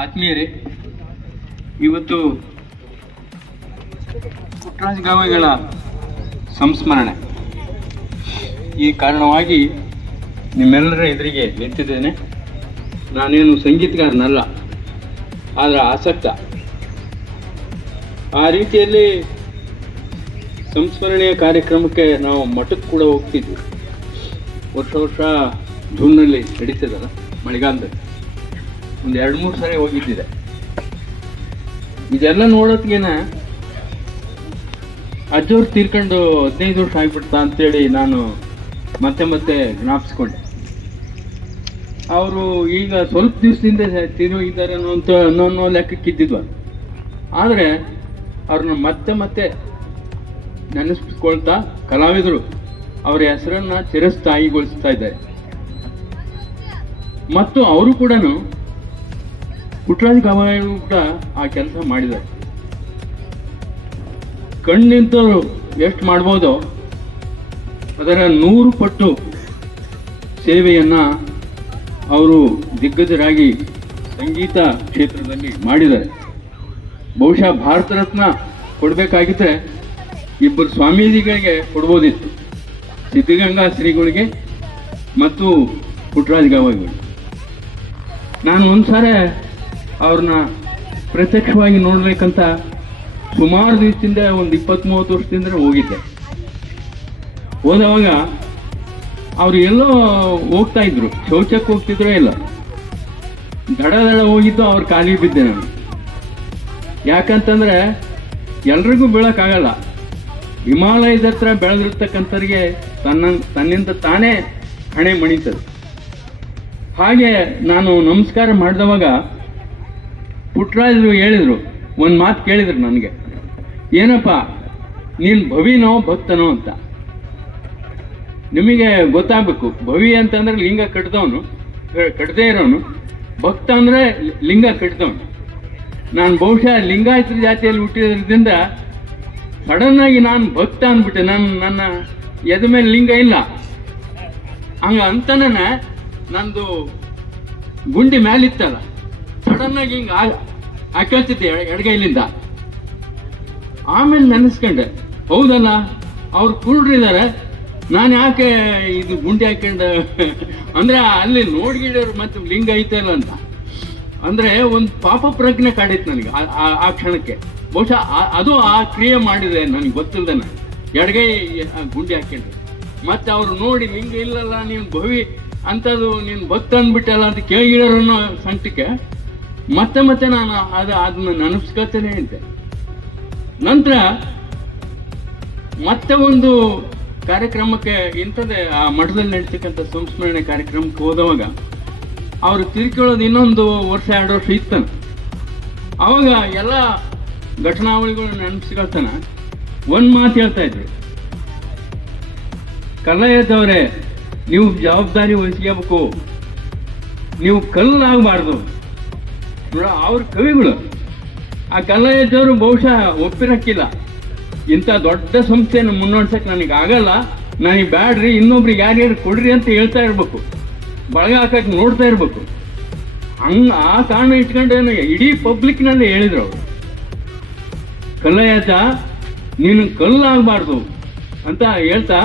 ಆತ್ಮೀಯರೇ, ಇವತ್ತು ಪುಟ್ಟರಾಜ ಗವಾಯಿಗಳ ಸಂಸ್ಮರಣೆ. ಈ ಕಾರಣವಾಗಿ ನಿಮ್ಮೆಲ್ಲರ ಎದುರಿಗೆ ನಿಂತಿದ್ದೇನೆ. ನಾನೇನು ಸಂಗೀತಗಾರನಲ್ಲ, ಆದರೆ ಆಸಕ್ತ. ಆ ರೀತಿಯಲ್ಲಿ ಸಂಸ್ಮರಣೆಯ ಕಾರ್ಯಕ್ರಮಕ್ಕೆ ನಾವು ಮಠಕ್ಕೆ ಕೂಡ ಹೋಗ್ತಿದ್ವಿ. ವರ್ಷ ಜೂನ್ನಲ್ಲಿ ನಡೀತದಲ್ಲ, ಮಳೆಗಾಲದಲ್ಲಿ ಒಂದು 2-3 ಸರಿ ಹೋಗಿದ್ದಿದೆ. ಇದೆಲ್ಲ ನೋಡೋದ್ಗೇನ ಅಜ್ಜವ್ರು ತೀರ್ಕೊಂಡು 15 ವರ್ಷ ಆಗಿಬಿಡ್ತಾ ಅಂತೇಳಿ ನಾನು ಮತ್ತೆ ಜ್ಞಾಪಿಸ್ಕೊಂಡೆ. ಅವರು ಈಗ ಸ್ವಲ್ಪ ದಿವಸದಿಂದ ತೀರೋಗಿದ್ದಾರೆ ಅನ್ನೋ ಲೆಕ್ಕಕ್ಕಿದ್ದಿದ್ವ. ಆದರೆ ಅವ್ರನ್ನ ಮತ್ತೆ ನೆನೆಸ್ಕೊಳ್ತಾ ಕಲಾವಿದರು ಅವರ ಹೆಸರನ್ನ ಚಿರಸ್ಥಾಯಿಗೊಳಿಸ್ತಾ ಇದ್ದಾರೆ. ಮತ್ತು ಅವರು ಕೂಡ ಪುಟ್ಟರಾಜ ಗವಾಯಿಗಳು ಕೂಡ ಆ ಕೆಲಸ ಮಾಡಿದ್ದಾರೆ. ಕಣ್ಣಿಂತವರು ಎಷ್ಟು ಮಾಡ್ಬೋದೋ ಅದರ 100 ಪಟ್ಟು ಸೇವೆಯನ್ನ ಅವರು ದಿಗ್ಗಜರಾಗಿ ಸಂಗೀತ ಕ್ಷೇತ್ರದಲ್ಲಿ ಮಾಡಿದ್ದಾರೆ. ಬಹುಶಃ ಭಾರತ ರತ್ನ ಕೊಡಬೇಕಾಗಿದ್ದರೆ ಇಬ್ಬರು ಸ್ವಾಮೀಜಿಗಳಿಗೆ ಕೊಡ್ಬೋದಿತ್ತು, ಸಿದ್ಧಗಂಗಾ ಶ್ರೀಗಳಿಗೆ ಮತ್ತು ಪುಟ್ಟರಾಜ ಗವಾಯಿಗಳು. ನಾನು ಒಂದ್ಸಾರಿ ಅವ್ರನ್ನ ಪ್ರತ್ಯಕ್ಷವಾಗಿ ನೋಡ್ಬೇಕಂತ ಸುಮಾರು ದಿವಸದಿಂದ ಒಂದು 20-30 ವರ್ಷದಿಂದ ಹೋಗಿದ್ದೆ. ಹೋದವಾಗ ಅವ್ರು ಎಲ್ಲೋ ಹೋಗ್ತಾ ಇದ್ರು, ಶೌಚಕ್ಕೆ ಹೋಗ್ತಿದ್ರೋ ಇಲ್ಲ, ದಡ ಹೋಗಿದ್ದು ಅವ್ರ ಕಾಲಿಗೆ ಬಿದ್ದೆ ನಾನು. ಯಾಕಂತಂದ್ರೆ ಎಲ್ರಿಗೂ ಬೀಳಕ್ಕಾಗಲ್ಲ. ಹಿಮಾಲಯದ ಹತ್ರ ಬೆಳೆದಿರ್ತಕ್ಕಂಥವ್ರಿಗೆ ತನ್ನಿಂದ ತಾನೇ ಹಣೆ ಮಣಿತದೆ. ಹಾಗೆ ನಾನು ನಮಸ್ಕಾರ ಮಾಡಿದವಾಗ ಪುಟ್ಟರಾಜರು ಹೇಳಿದರು, ಒಂದು ಮಾತು ಕೇಳಿದ್ರು ನನಗೆ, ಏನಪ್ಪ ನೀನು ಭವಿನೋ ಭಕ್ತನೋ ಅಂತ. ನಿಮಗೆ ಗೊತ್ತಾಗಬೇಕು, ಭವಿ ಅಂತಂದ್ರೆ ಲಿಂಗ ಕಟ್ಟದೇ ಇರೋನು, ಭಕ್ತ ಅಂದರೆ ಲಿಂಗ ಕಟ್ಟಿದವನು. ನಾನು ಬಹುಶಃ ಲಿಂಗಾಯತರ ಜಾತಿಯಲ್ಲಿ ಹುಟ್ಟಿದ್ರಿಂದ ಸಡನ್ನಾಗಿ ನಾನು ಭಕ್ತ ಅಂದ್ಬಿಟ್ಟೆ. ನನ್ನ ಎದ ಮೇಲೆ ಲಿಂಗ ಇಲ್ಲ, ಅಂತನೇ ನಂದು ಗುಂಡಿ ಮೇಲಿತ್ತಲ್ಲ, ಸಡನ್ನಾಗಿ ಹಿಂಗೆ ಹಾಕೇಳ್ತಿದ್ದೆ ಎಡಗೈಲಿಂದ. ಆಮೇಲೆ ನೆನೆಸ್ಕೊಂಡೆ, ಹೌದಲ್ಲ ಅವ್ರು ಕುರುಡ್ರಿದ್ದಾರೆ, ನಾನು ಯಾಕೆ ಇದು ಗುಂಡಿ ಹಾಕೊಂಡು ಅಂದ್ರೆ ಅಲ್ಲಿ ನೋಡ್ಗಿಡೋರು ಮತ್ತೆ ಲಿಂಗ ಐತಲ್ಲ ಅಂತ. ಅಂದ್ರೆ ಒಂದು ಪಾಪ ಪ್ರಜ್ಞೆ ಕಾಡಿತ್ತು ನನಗೆ ಆ ಕ್ಷಣಕ್ಕೆ. ಬಹುಶಃ ಅದು ಆ ಕ್ರಿಯೆ ಮಾಡಿದೆ ನನಗೆ ಗೊತ್ತಿಲ್ಲದೆ. ಎಡಗೈ ಗುಂಡಿ ಹಾಕೊಂಡ್ರೆ ಮತ್ತೆ ಅವ್ರು ನೋಡಿ ಲಿಂಗ ಇಲ್ಲಲ್ಲ, ನೀನು ಭವಿ ಅಂಥದ್ದು ನೀನು ಭಕ್ತ ಅಂದ್ಬಿಟ್ಟಲ್ಲ ಅಂತ ಕೇಳಿರೋರನ್ನೋ ಸಂಕಟಕ್ಕೆ ಮತ್ತೆ ನಾನು ಅದನ್ನ ನೆನಪಿಸ್ಕೊತೇನೆ ಅಂತೆ. ನಂತರ ಮತ್ತೆ ಒಂದು ಕಾರ್ಯಕ್ರಮಕ್ಕೆ ಇಂಥದ್ದೇ ಆ ಮಠದಲ್ಲಿ ನಡೀತಕ್ಕಂಥ ಸಂಸ್ಮರಣೆ ಕಾರ್ಯಕ್ರಮಕ್ಕೆ ಹೋದವಾಗ ಅವರು ತಿರ್ಕೊಳ್ಳೋದು ಇನ್ನೊಂದು 1-2 ವರ್ಷ ಇತ್ತು. ಅವಾಗ ಎಲ್ಲ ಘಟನಾವಳಿಗಳು ನೆನಪಿಸ್ಕೊಳ್ತಾನೆ ಒಂದು ಮಾತು ಹೇಳ್ತಾ ಇದ್ರು, ಕಲಾಯದವರೇ ನೀವು ಜವಾಬ್ದಾರಿ ವಹಿಸ್ಕೋಬೇಕು, ನೀವು ಕಲ್ಲಾಗಬಾರ್ದು. ನೋಡ, ಅವ್ರ ಕವಿಗಳು ಆ ಕಲಾಯದವರು ಬಹುಶಃ ಒಪ್ಪಿರಕ್ಕಿಲ್ಲ, ಇಂಥ ದೊಡ್ಡ ಸಂಸ್ಥೆಯನ್ನು ಮುನ್ನಡೆಸಕ್ಕೆ ನನಗೆ ಆಗಲ್ಲ, ನನಗೆ ಬ್ಯಾಡ್ರಿ, ಇನ್ನೊಬ್ರಿಗೆ ಯಾರ್ಯಾರು ಕೊಡ್ರಿ ಅಂತ ಹೇಳ್ತಾ ಇರ್ಬೇಕು, ಬಳಗ ಹಾಕಕ್ಕೆ ನೋಡ್ತಾ ಇರ್ಬೇಕು. ಆ ಕಾರಣ ಇಟ್ಕೊಂಡೇನು ಇಡೀ ಪಬ್ಲಿಕ್ನಲ್ಲಿ ಹೇಳಿದ್ರು ಅವರು, ಕಲ್ಲಯ್ಯತ ನೀನು ಕಲ್ಲಾಗಬಾರ್ದು ಅಂತ ಹೇಳ್ತಾ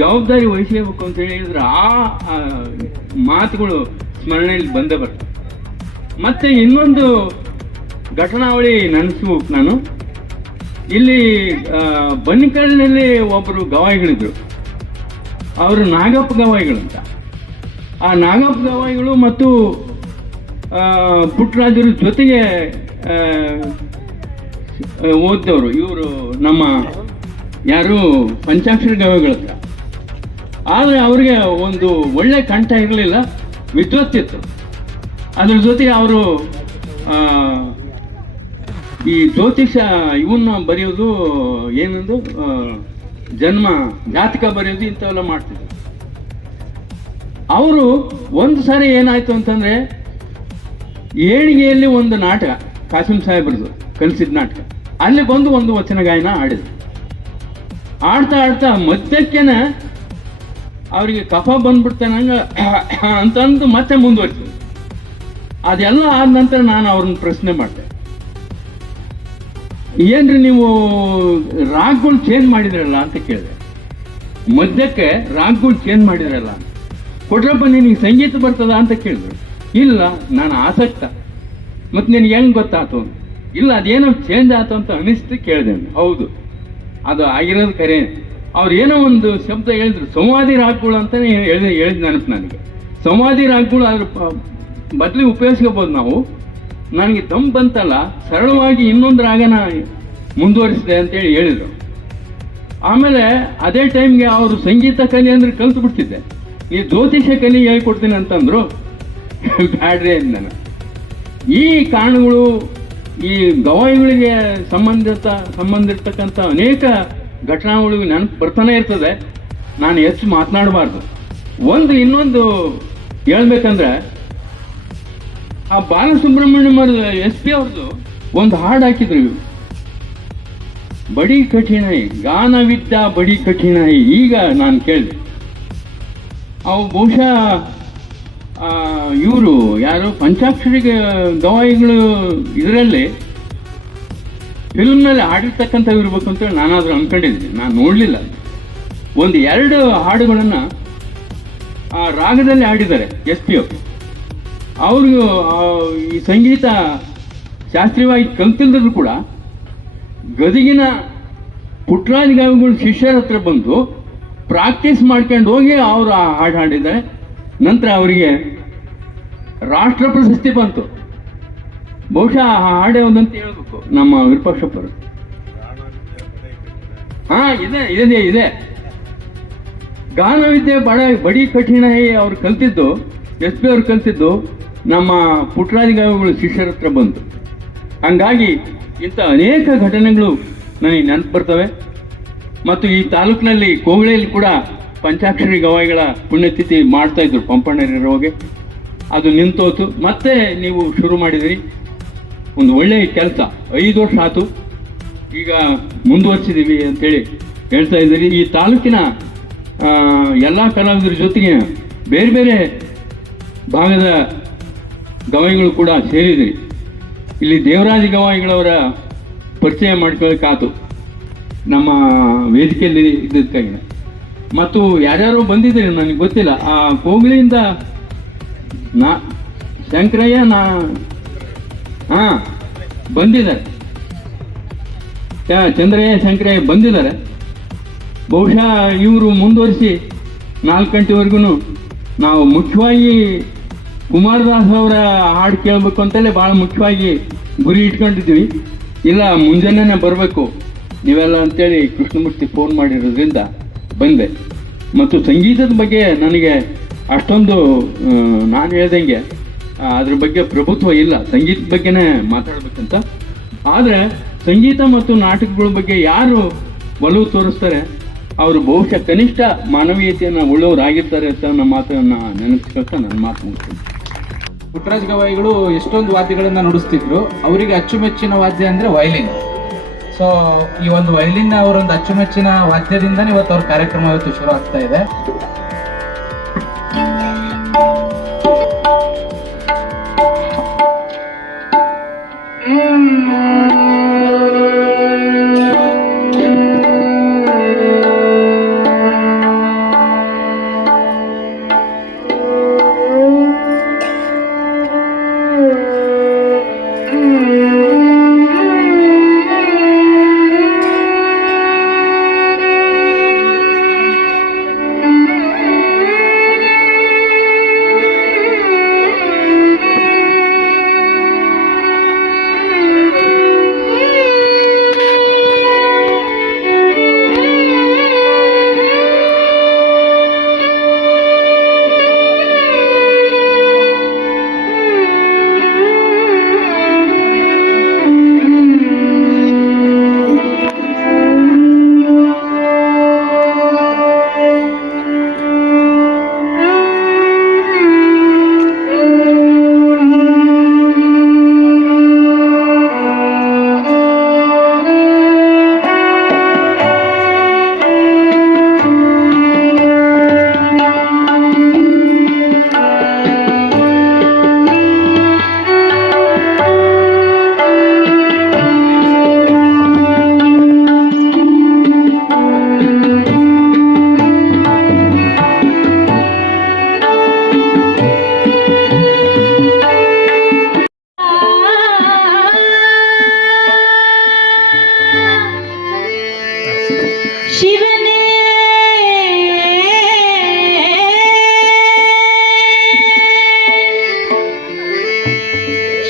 ಜವಾಬ್ದಾರಿ ವಹಿಸಬೇಕು ಅಂತ ಹೇಳಿದ್ರೆ ಆ ಮಾತುಗಳು ಸ್ಮರಣೆಯಲ್ಲಿ ಬಂದೇ ಬರ್ತದೆ. ಮತ್ತೆ ಇನ್ನೊಂದು ಘಟನಾವಳಿ ನೆನೆಸ್ಬೇಕು ನಾನು. ಇಲ್ಲಿ ಬನ್ನಿಕಲ್ನಲ್ಲಿ ಒಬ್ಬರು ಗವಾಯಿಗಳಿದ್ರು, ಅವರು ನಾಗಪ್ಪ ಗವಾಯಿಗಳು ಅಂತ. ಆ ನಾಗಪ್ಪ ಗವಾಯಿಗಳು ಮತ್ತು ಪುಟ್ಟರಾಜರ ಜೊತೆಗೆ ಓದಿದವರು ಇವರು ನಮ್ಮ ಯಾರು ಪಂಚಾಕ್ಷರ ಗವಾಯಿಗಳ ಹತ್ರ. ಆದರೆ ಅವ್ರಿಗೆ ಒಂದು ಒಳ್ಳೆ ಕಂಠ ಇರಲಿಲ್ಲ, ವಿದ್ವತ್ತಿತ್ತು. ಅದ್ರ ಜೊತೆಗೆ ಅವರು ಈ ಜ್ಯೋತಿಷ ಇವನ್ನ ಬರೆಯೋದು ಏನಂದು ಜನ್ಮ ಜಾತಕ ಬರೆಯೋದು ಇಂಥವೆಲ್ಲ ಮಾಡ್ತಿದ್ರು. ಅವರು ಒಂದು ಸಾರಿ ಏನಾಯ್ತು ಅಂತಂದ್ರೆ, ಏಳಿಗೆಯಲ್ಲಿ ಒಂದು ನಾಟಕ ಕಾಸಿಂ ಸಾಹೇಬ್ರದ್ದು ಕಲಿಸಿದ ನಾಟಕ, ಅಲ್ಲಿ ಬಂದು ಒಂದು ವಚನ ಗಾಯನ ಆಡಿದ್ರು. ಆಡ್ತಾ ಮಧ್ಯಕ್ಕೇನೆ ಅವರಿಗೆ ಕಫ ಬಂದ್ಬಿಡ್ತಾನಂಗ ಅಂತಂದು ಮತ್ತೆ ಮುಂದುವರಿಸಿದ್ರು. ಅದೆಲ್ಲ ಆದ ನಂತರ ನಾನು ಅವ್ರನ್ನ ಪ್ರಶ್ನೆ ಮಾಡಿದೆ, ಏನ್ರಿ ನೀವು ರಾಗ್ಗಳು ಚೇಂಜ್ ಮಾಡಿದ್ರಲ್ಲ ಅಂತ ಕೇಳಿದೆ. ಮಧ್ಯಕ್ಕೆ ರಾಗ್ಗಳು ಚೇಂಜ್ ಮಾಡಿದ್ರಲ್ಲ, ಕೊಟ್ರಪ್ಪ ನಿನಗೆ ಸಂಗೀತ ಬರ್ತದ ಅಂತ ಕೇಳಿದ್ರು. ಇಲ್ಲ, ನಾನು ಆಸಕ್ತ. ಮತ್ತು ನಿನಗೆ ಹೆಂಗೆ ಗೊತ್ತಾಯ್ತು? ಇಲ್ಲ, ಅದೇನೋ ಚೇಂಜ್ ಆಯ್ತು ಅಂತ ಅನಿಸ್ತು ಕೇಳಿದೆ. ಹೌದು, ಅದು ಆಗಿರೋದು ಕರೆ. ಅವ್ರು ಏನೋ ಒಂದು ಶಬ್ದ ಹೇಳಿದ್ರು, ಸಂವಾದಿ ರಾಗಗಳು ಅಂತಲೇ ಹೇಳಿದ್ ನೆನಪು ನನಗೆ. ಸಂವಾದಿ ರಾಗಗಳು ಅದ್ರ ಬದಲಿಗೆ ಉಪಯೋಗಿಸ್ಕೋಬೋದು ನಾವು. ನನಗೆ ದಮ್ ಬಂತಲ್ಲ, ಸರಳವಾಗಿ ಇನ್ನೊಂದು ರಾಗನ ಮುಂದುವರಿಸಿದೆ ಅಂತೇಳಿ ಹೇಳಿದರು. ಆಮೇಲೆ ಅದೇ ಟೈಮ್ಗೆ ಅವರು ಸಂಗೀತ ಕಲಿ ಅಂದ್ರೆ ಕಲ್ತು ಬಿಡ್ತಿದ್ದೆ. ಈ ಜ್ಯೋತಿಷ ಕಲಿ ಹೇಳ್ಕೊಡ್ತೀನಿ ಅಂತಂದ್ರು. ಬ್ಯಾಡ್ರಿ ಅಂದ ನಾನು. ಈ ಕಾರಣಗಳು, ಈ ಗವಾಯಿಗಳಿಗೆ ಸಂಬಂಧಿರ್ತಕ್ಕಂಥ ಅನೇಕ ಘಟನಾವಳಿಗೆ ನೆನಪು ಬರ್ತಾನೆ ಇರ್ತದೆ. ನಾನು ಹೆಚ್ಚು ಮಾತನಾಡಬಾರ್ದು. ಇನ್ನೊಂದು ಹೇಳ್ಬೇಕಂದ್ರೆ, ಆ ಬಾಲಸುಬ್ರಹ್ಮಣ್ಯಂ SP ಅವ್ರದ್ದು ಒಂದು ಹಾಡು ಹಾಕಿದ್ರು, ಬಡಿ ಕಠಿಣಾಯಿ ಗಾನವಿದ್ದ ಬಡಿ ಕಠಿಣಾಯಿ. ಈಗ ನಾನು ಕೇಳಿದೆ, ಅವು ಬಹುಶಃ ಇವರು ಯಾರು ಪಂಚಾಕ್ಷರಿ ಗವಾಯಿಗಳು ಇದರಲ್ಲಿ ಫಿಲ್ಮ್ನಲ್ಲಿ ಹಾಡಿರ್ತಕ್ಕಂಥವು ಇರ್ಬೇಕು ಅಂತೇಳಿ ನಾನಾದರೂ ಅಂದ್ಕೊಂಡಿದ್ದೀನಿ. ನಾನು ನೋಡಲಿಲ್ಲ. 1-2 ಹಾಡುಗಳನ್ನು ಆ ರಾಗದಲ್ಲಿ ಹಾಡಿದ್ದಾರೆ SP ಅವರು. ಅವ್ರಿಗೂ ಈ ಸಂಗೀತ ಶಾಸ್ತ್ರೀಯವಾಗಿ ಕಲ್ತಿಲ್ಲದ್ರು ಕೂಡ ಗದಗಿನ ಪುಟ್ಟರಾಜ ಗವಾಯಿಗಳು ಶಿಷ್ಯರ ಹತ್ರ ಬಂದು ಪ್ರಾಕ್ಟೀಸ್ ಮಾಡ್ಕೊಂಡು ಹೋಗಿ ಅವರು ಆ ಹಾಡು ಹಾಡಿದ್ದಾರೆ. ನಂತರ ಅವರಿಗೆ ರಾಷ್ಟ್ರ ಪ್ರಶಸ್ತಿ ಬಂತು. ಬಹುಶಃ ಆ ಹಾಡು ಯಾವುದಂತ ಹೇಳ್ಬೇಕು ನಮ್ಮ ವಿರೂಪಾಕ್ಷಪ್ಪರು. ಇದೆ ಗಾನವಿದ್ಯೆ ಬಡಿ ಕಠಿಣ ಅವ್ರು ಕಲ್ತಿದ್ದು, SP ಅವ್ರು ಕಲ್ತಿದ್ದು ನಮ್ಮ ಪುಟ್ಟರಾಜ ಗವಾಯಿಗಳು ಶಿಷ್ಯರ ಹತ್ರ ಬಂತು. ಹಂಗಾಗಿ ಇಂಥ ಅನೇಕ ಘಟನೆಗಳು ನನಗೆ ನೆನಪು ಬರ್ತವೆ. ಮತ್ತು ಈ ತಾಲೂಕಿನಲ್ಲಿ ಕೋಗಳೆಯಲ್ಲಿ ಕೂಡ ಪಂಚಾಕ್ಷರಿ ಗವಾಯಿಗಳ ಪುಣ್ಯತಿಥಿ ಮಾಡ್ತಾ ಇದ್ರು ಪಂಪಣ್ಣರಿರೋಗೆ. ಅದು ನಿಂತೋತು. ಮತ್ತೆ ನೀವು ಶುರು ಮಾಡಿದಿರಿ, ಒಂದು ಒಳ್ಳೆಯ ಕೆಲಸ. 5 ವರ್ಷ ಆಯ್ತು, ಈಗ ಮುಂದುವರಿಸಿದ್ದೀವಿ ಅಂತೇಳಿ ಹೇಳ್ತಾ ಇದ್ದೀರಿ. ಈ ತಾಲೂಕಿನ ಎಲ್ಲ ಕಲಾವಿದರ ಜೊತೆಗೆ ಬೇರೆ ಬೇರೆ ಭಾಗದ ಗವಾಯಿಗಳು ಕೂಡ ಸೇರಿದಿರಿ. ಇಲ್ಲಿ ದೇವರಾಜ ಗವಾಯಿಗಳವರ ಪರಿಚಯ ಮಾಡ್ಕೊಳ್ಳೋಕ್ಕಾಯ್ತು ನಮ್ಮ ವೇದಿಕೆಯಲ್ಲಿ ಇದ್ದಕ್ಕಾಗಿ. ಮತ್ತು ಯಾರ್ಯಾರೋ ಬಂದಿದ್ದೀರಿ ನನಗೆ ಗೊತ್ತಿಲ್ಲ. ಆ ಕೋಗಳಿಯಿಂದ ಶಂಕರಯ್ಯ ಬಂದಿದ್ದಾರೆ, ಚಂದ್ರಯ್ಯ ಶಂಕರಯ್ಯ ಬಂದಿದ್ದಾರೆ. ಬಹುಶಃ ಇವರು ಮುಂದುವರಿಸಿ 4 ಗಂಟೆವರೆಗೂ ನಾವು ಮುಖ್ಯವಾಗಿ ಕುಮಾರದಾಸ್ ಅವರ ಹಾಡು ಕೇಳಬೇಕು ಅಂತಲೇ ಭಾಳ ಮುಖ್ಯವಾಗಿ ಗುರಿ ಇಟ್ಕೊಂಡಿದ್ವಿ. ಇಲ್ಲ, ಮುಂಜಾನೆ ಬರಬೇಕು ನೀವೆಲ್ಲ ಅಂತೇಳಿ ಕೃಷ್ಣಮೂರ್ತಿ ಫೋನ್ ಮಾಡಿರೋದ್ರಿಂದ ಬಂದೆ. ಮತ್ತು ಸಂಗೀತದ ಬಗ್ಗೆ ನನಗೆ ಅಷ್ಟೊಂದು ನಾನು ಹೇಳ್ದಂಗೆ ಅದ್ರ ಬಗ್ಗೆ ಪ್ರಭುತ್ವ ಇಲ್ಲ, ಸಂಗೀತದ ಬಗ್ಗೆನೇ ಮಾತಾಡ್ಬೇಕಂತ. ಆದರೆ ಸಂಗೀತ ಮತ್ತು ನಾಟಕಗಳ ಬಗ್ಗೆ ಯಾರು ಒಲವು ತೋರಿಸ್ತಾರೆ ಅವರು ಬಹುಶಃ ಕನಿಷ್ಠ ಮಾನವೀಯತೆಯನ್ನು ಉಳ್ಳವರಾಗಿರ್ತಾರೆ ಅಂತ ನಮ್ಮ ಮಾತನ್ನು ನೆನಪಿಸ್ಕೊಳ್ತಾ ನನ್ನ ಮಾತು ಮುಗಿಸ್ತೀನಿ. ಪುಟ್ಟರಾಜ ಗವಾಯಿಗಳು ಎಷ್ಟೊಂದು ವಾದ್ಯಗಳನ್ನು ನುಡಿಸ್ತಿದ್ರು. ಅವರಿಗೆ ಅಚ್ಚುಮೆಚ್ಚಿನ ವಾದ್ಯ ಅಂದರೆ ವಯಲಿನ್. ಸೊ ಈ ಒಂದು ವಯಲಿನ್ ಅವರೊಂದು ಅಚ್ಚುಮೆಚ್ಚಿನ ವಾದ್ಯದಿಂದನೇ ಇವತ್ತು ಅವ್ರ ಕಾರ್ಯಕ್ರಮ ಇವತ್ತು ಶುರು ಆಗ್ತಾ ಇದೆ.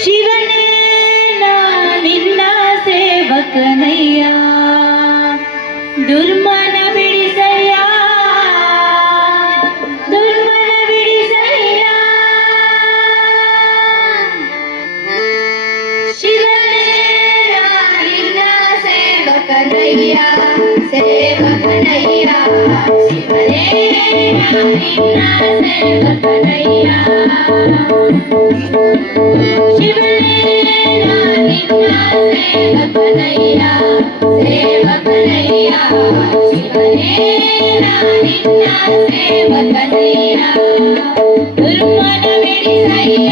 ಶಿವನೇ ನಾ ನಿನ್ನ ಸೇವಕನಯ್ಯ, ದುರ್ಮನ ಬಿಡಿಸಯ್ಯ, ದುರ್ಮನ ಬಿಡಿಸಯ್ಯ. ಶಿವನೇ ನಾ ನಿನ್ನ ಸೇವಕನಯ್ಯ, ಸೇವಕನಯ್ಯ. ಶಿವನೇ ನಾ ನಿನ್ನ ಸೇವಕನಯ್ಯ, ಶಿವನೇ ನಾ ನಿನ್ನ ಸೇವಕನಯ್ಯ, ಸೇವಕನಯ್ಯ. ಶಿವನೇ ನಾ ನಿನ್ನ ಸೇವಕನಯ್ಯ, ದುರ್ಮನ ಬಿಡಿಸಯ್ಯ, ದುರ್ಮನ ಬಿಡಿಸಯ್ಯ,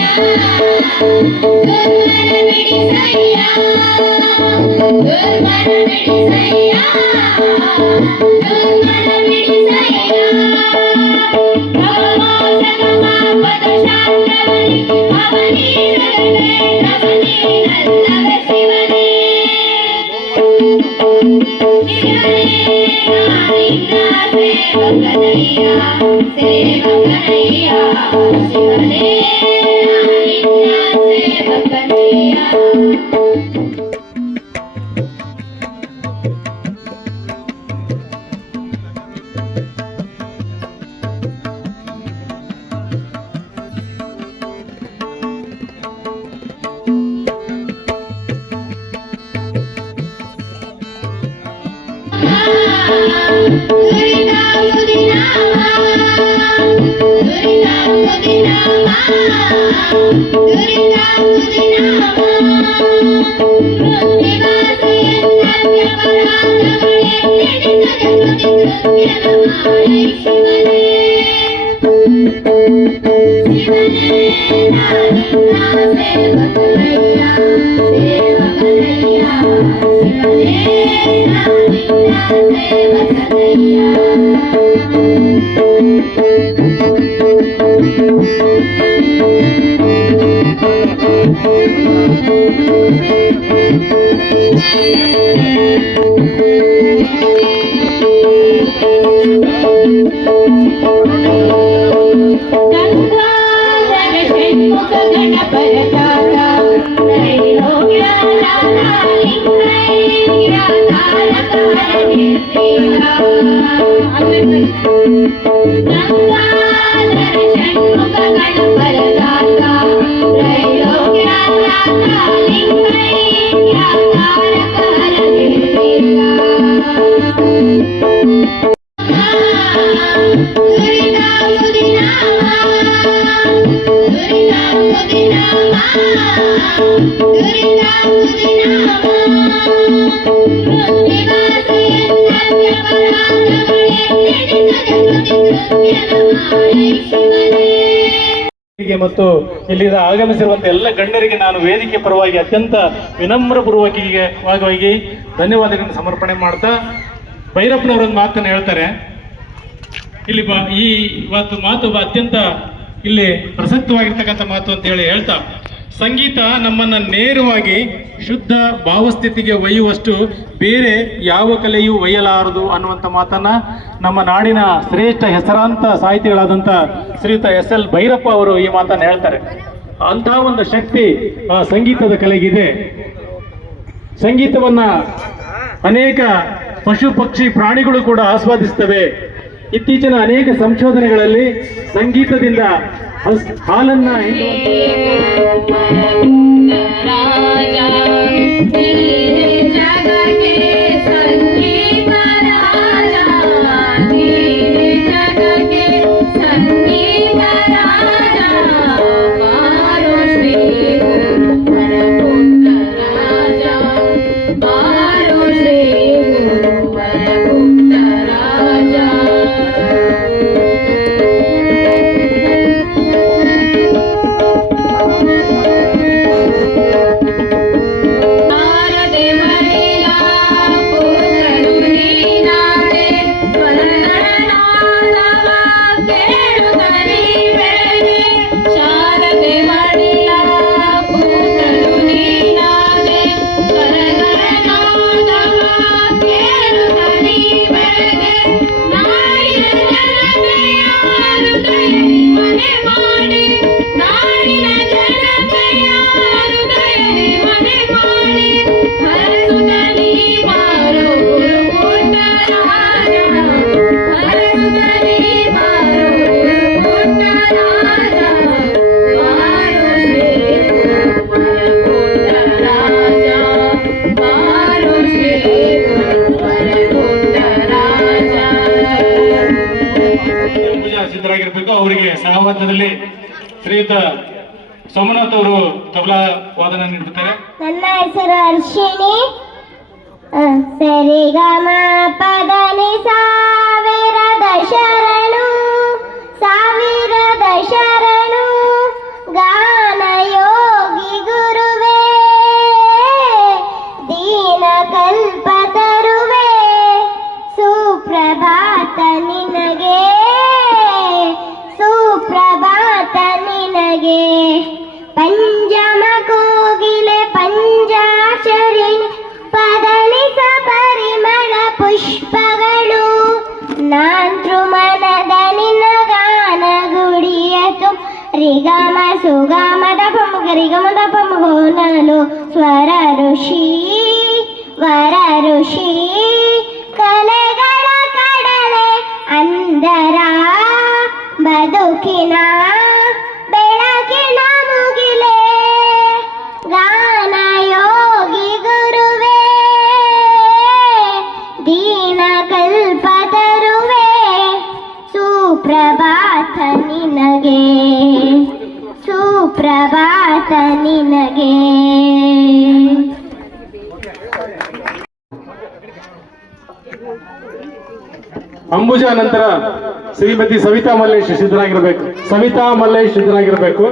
ದುರ್ಮನ ಬಿಡಿಸಯ್ಯ, ದುರ್ಮನ ಬಿಡಿಸಯ್ಯ. ಸೇವಕನಯ್ಯ, ಸೇವಕನಯ್ಯ. ಶಿವನೇ ನಿನ್ನ ಸೇವಕನಯ್ಯ. ಮತ್ತು ಇಲ್ಲಿಂದ ಆಗಮಿಸಿರುವಂತಹ ಎಲ್ಲ ಗಣ್ಯರಿಗೆ ನಾನು ವೇದಿಕೆ ಪರವಾಗಿ ಅತ್ಯಂತ ವಿನಮ್ರಪೂರ್ವಕವಾಗಿ ಧನ್ಯವಾದಗಳನ್ನು ಸಮರ್ಪಣೆ ಮಾಡ್ತಾ ಭೈರಪ್ಪನವರೊಂದು ಮಾತನ್ನು ಹೇಳ್ತಾರೆ. ಇಲ್ಲಿ ಈ ಮಾತು ಅತ್ಯಂತ ಇಲ್ಲಿ ಪ್ರಸಕ್ತವಾಗಿರ್ತಕ್ಕಂಥ ಮಾತು ಅಂತ ಹೇಳ್ತಾ, ಸಂಗೀತ ನಮ್ಮನ್ನು ನೇರವಾಗಿ ಶುದ್ಧ ಭಾವಸ್ಥಿತಿಗೆ ಒಯ್ಯುವಷ್ಟು ಬೇರೆ ಯಾವ ಕಲೆಯೂ ಒಯ್ಯಲಾರದು ಅನ್ನುವಂಥ ಮಾತನ್ನ ನಮ್ಮ ನಾಡಿನ ಶ್ರೇಷ್ಠ ಹೆಸರಾಂತ ಸಾಹಿತಿಗಳಾದಂಥ ಶ್ರೀಯುತ SL ಭೈರಪ್ಪ ಅವರು ಈ ಮಾತನ್ನು ಹೇಳ್ತಾರೆ. ಅಂತಹ ಒಂದು ಶಕ್ತಿ ಆ ಸಂಗೀತದ ಕಲೆಗಿದೆ. ಸಂಗೀತವನ್ನ ಅನೇಕ ಪಶು ಪಕ್ಷಿ ಪ್ರಾಣಿಗಳು ಕೂಡ ಆಸ್ವಾದಿಸ್ತವೆ. ಇತ್ತೀಚಿನ ಅನೇಕ ಸಂಶೋಧನೆಗಳಲ್ಲಿ ಸಂಗೀತದಿಂದ ಹಾಲನ್ನ ತಬಲಾ ವಾದನ ನೀಡುತ್ತಾರೆ. ನನ್ನ ಹೆಸರು ಹರ್ಷಿಣಿ. ಸರಿಗಮ ಪದನಿ ಸಾವಿರದ ಶರಣು, ಸಾವಿರದ ಶರಣು ಗಾನ ಯೋಗಿ ಗುರುವೇ, ದೀನ ಕಲ್ಪ ತರುವೆ ಸುಪ್ರಭಾತ ನಿನಗೆ, ಸುಪ್ರಭಾತ ನಿನಗೆ. ಪಂಚಮ ಕೋಗಿಲೆ ಪಂಚಾಕ್ಷರಿಣಿ ಪದನಿಸ ಪರಿಮಳ ಪುಷ್ಪಗಳು, ನಾಂತೃ ಮನದ ನಿನ್ನ ಗಾನ ಗುಡಿಯತು. ರಿಗಮ ಸುಗಮದ ಪಮುಗ ರಿಗಮದ ಪಮುಗೋನಲು ಸ್ವರ ಋಷಿ ವರ ಋಷಿ, ಕಲೆಗಳ ಕಡಲೆ ಅಂದರ ಬದುಕಿನ ಬೆಳಕಿನ ಮುಗಿಲೆ, ಗಾನ ಯೋಗಿ ಗುರುವೇ, ದೀನ ಕಲ್ಪ ತರುವೆ ಸುಪ್ರಭಾತ ನಿನಗೆ, ಸುಪ್ರಭಾತ ನಿನಗೆ. ಅಂಬುಜಾ ನಂತರ ಶ್ರೀಮತಿ ಸವಿತಾ ಮಲ್ಲೇಶ್ ಸಿದ್ಧರಾಗಿರ್ಬೇಕು. ಸವಿತಾ ಮಲ್ಲೇಶ್ ಸಿದ್ಧರಾಗಿರ್ಬೇಕು.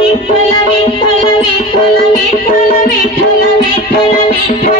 ವಿಠಲ ವಿಠಲ ವಿಠಲ ವಿಠಲ ವಿಠಲ ವಿಠಲ